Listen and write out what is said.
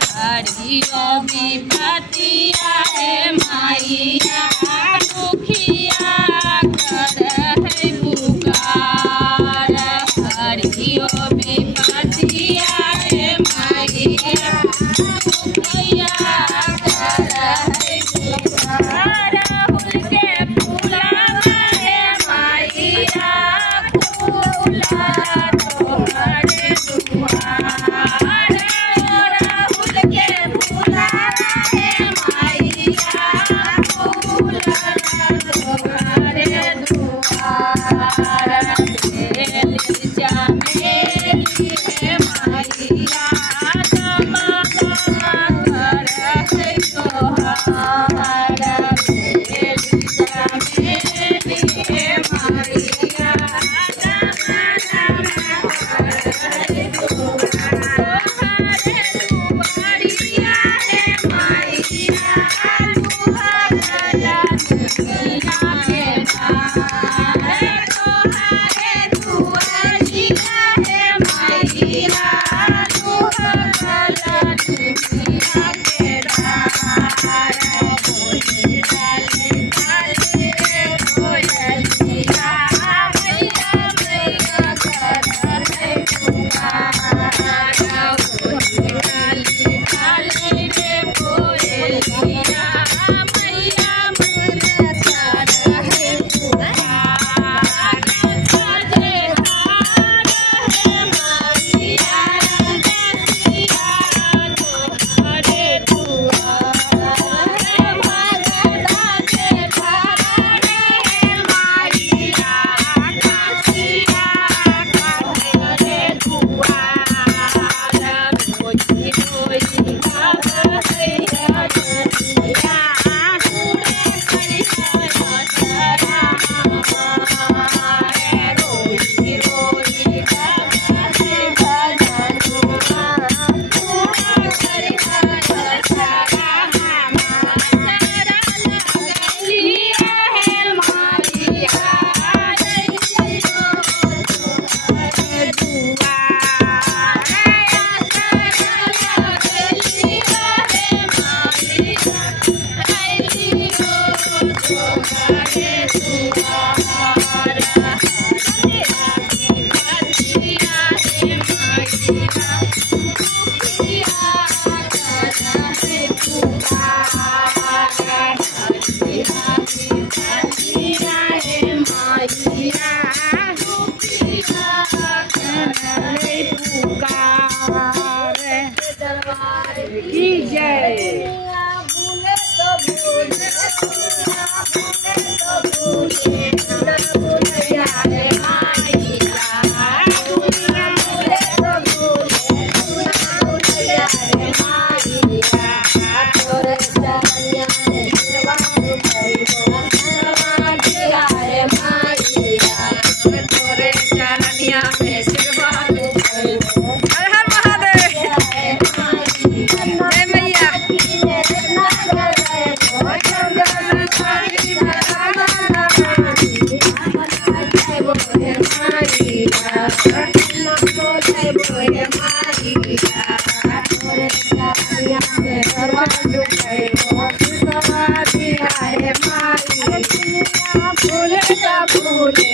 हरियो विपतिया है माइया दुखिया कर है पुकार हरियो विपतिया है माइया दुखिया कर है पुकार राहुल के फूला है माइया फूला तोहरे दुआर राहुल के फूला है माइया फूला तोहरे दुआर बेली चमेली है माइया दमा कर है तोहार बेली चमेली है माइया की जय। फूले